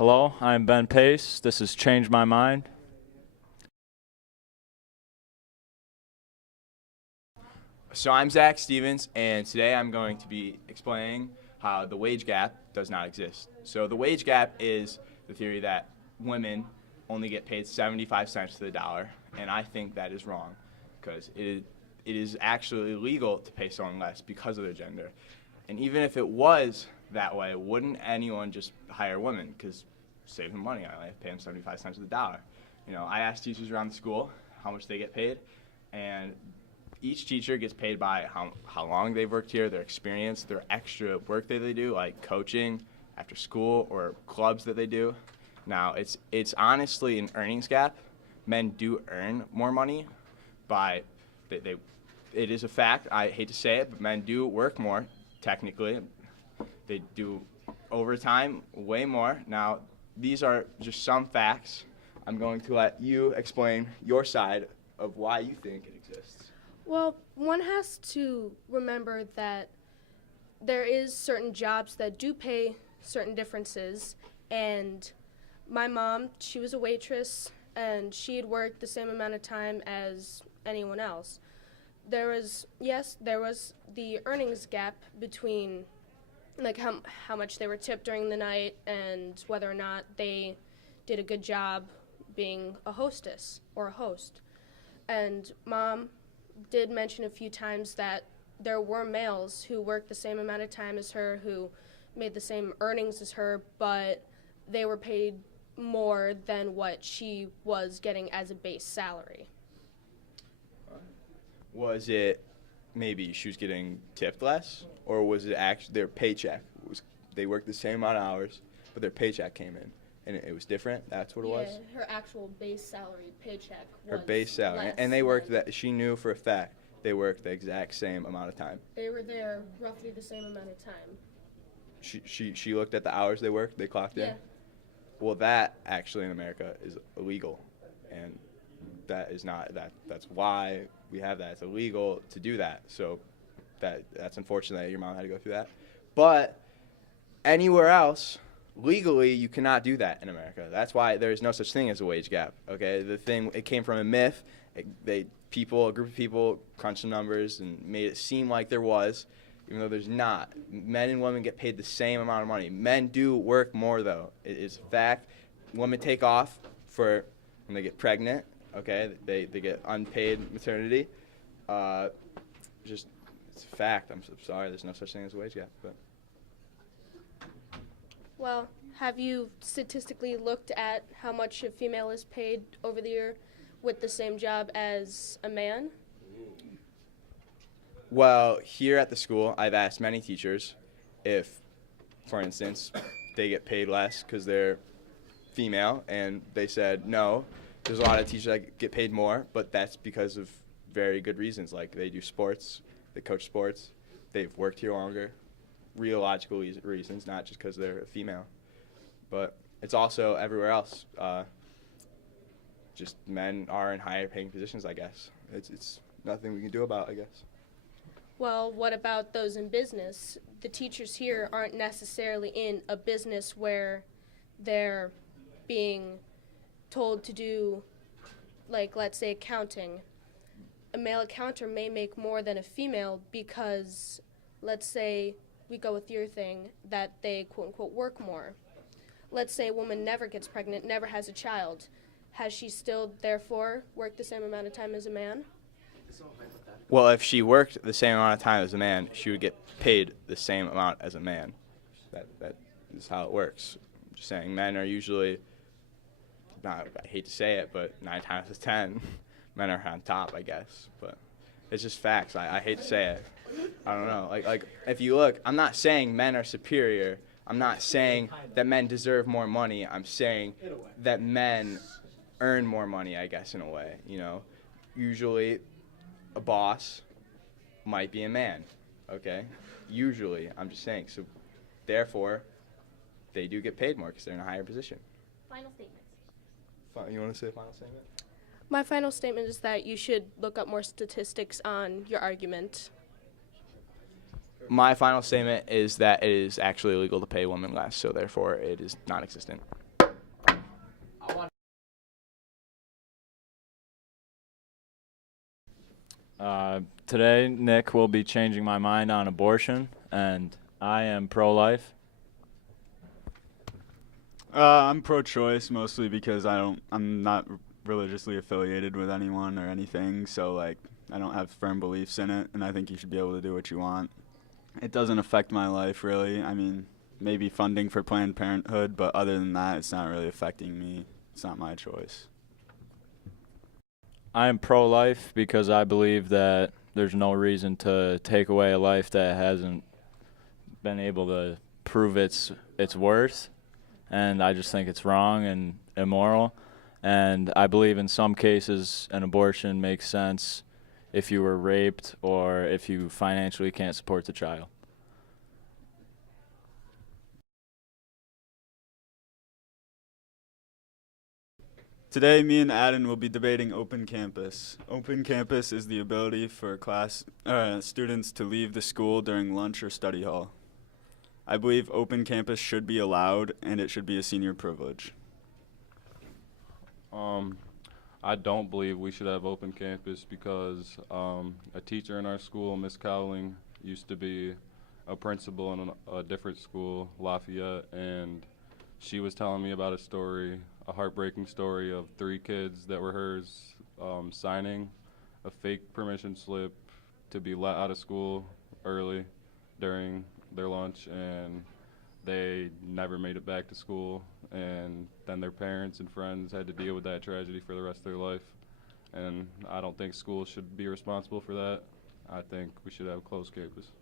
Hello, I'm Ben Pace. This has changed my mind. So I'm Zach Stevens, and today I'm going to be explaining how the wage gap does not exist. So the wage gap is the theory that women only get paid 75 cents to the dollar, and I think that is wrong because it is actually illegal to pay someone less because of their gender. And even if it was that way, wouldn't anyone just hire women? Because save them money. I only have to pay them 75 cents to the dollar. You know, I asked teachers around the school how much they get paid, and each teacher gets paid by how long they've worked here, their experience, their extra work that they do, like coaching after school or clubs that they do. Now, it's honestly an earnings gap. Men do earn more money by it is a fact. I hate to say it, but men do work more technically. They do overtime way more. Now, these are just some facts. I'm going to let you explain your side of why you think it exists. Well, one has to remember that there is certain jobs that do pay certain differences, and my mom, she was a waitress, and she had worked the same amount of time as anyone else. There was the earnings gap between like how much they were tipped during the night and whether or not they did a good job being a hostess or a host. And Mom did mention a few times that there were males who worked the same amount of time as her, who made the same earnings as her, but they were paid more than what she was getting as a base salary. Was it maybe she was getting tipped less, or was it actually their paycheck? They worked the same amount of hours, but their paycheck came in, and it was different? That's what it was? Yeah, her actual base salary paycheck was her base salary. less And they worked than- that. She knew for a fact they worked the exact same amount of time. They were there roughly the same amount of time. She looked at the hours they worked, they clocked in? Yeah. Well, that actually in America is illegal, and that is not that's why we have that. It's illegal to do that. So that's unfortunate that your mom had to go through that. But anywhere else, legally, you cannot do that in America. That's why there is no such thing as a wage gap. Okay, it came from a myth. A group of people crunched some numbers and made it seem like there was, even though there's not. Men and women get paid the same amount of money. Men do work more, though. It is a fact. Women take off for when they get pregnant. Okay, they get unpaid maternity. It's a fact. I'm sorry. There's no such thing as a wage gap, but. Well, have you statistically looked at how much a female is paid over the year with the same job as a man? Well, here at the school, I've asked many teachers if, for instance, they get paid less because they're female, and they said no. There's a lot of teachers that get paid more, but that's because of very good reasons. Like they do sports, they coach sports, they've worked here longer. Real logical reasons, not just because they're a female. But it's also everywhere else. Just men are in higher paying positions, I guess. It's nothing we can do about, I guess. Well, what about those in business? The teachers here aren't necessarily in a business where they're being told to do, like, let's say, accounting. A male accountant may make more than a female because, let's say, we go with your thing, that they, quote-unquote, work more. Let's say a woman never gets pregnant, never has a child. Has she still, therefore, worked the same amount of time as a man? Well, if she worked the same amount of time as a man, she would get paid the same amount as a man. That is how it works. I'm just saying, men are usually, I hate to say it, but 9 times out of 10, men are on top, I guess. But it's just facts. I hate to say it. I don't know. Like if you look, I'm not saying men are superior. I'm not saying that men deserve more money. I'm saying that men earn more money, I guess, in a way. You know, usually a boss might be a man. Okay, usually. I'm just saying. So, therefore, they do get paid more because they're in a higher position. Final statements. You want to say a final statement? My final statement is that you should look up more statistics on your argument. My final statement is that it is actually illegal to pay women less, so therefore it is non-existent. Today, Nick will be changing my mind on abortion, and I am pro-life. I'm pro-choice mostly because I'm not religiously affiliated with anyone or anything, so like I don't have firm beliefs in it, and I think you should be able to do what you want. It doesn't affect my life really. I mean, maybe funding for Planned Parenthood, but other than that, it's not really affecting me. It's not my choice. I am pro-life because I believe that there's no reason to take away a life that hasn't been able to prove its worth, and I just think it's wrong and immoral. And I believe in some cases an abortion makes sense if you were raped or if you financially can't support the child. Today, me and Adam will be debating open campus. Open campus is the ability for students to leave the school during lunch or study hall. I believe open campus should be allowed, and it should be a senior privilege. I don't believe we should have open campus because a teacher in our school, Miss Cowling, used to be a principal in a different school, Lafayette, and she was telling me about a heartbreaking story of 3 kids that were hers signing a fake permission slip to be let out of school early during their lunch, and they never made it back to school, and then their parents and friends had to deal with that tragedy for the rest of their life. And I don't think schools should be responsible for that. I think we should have closed campus.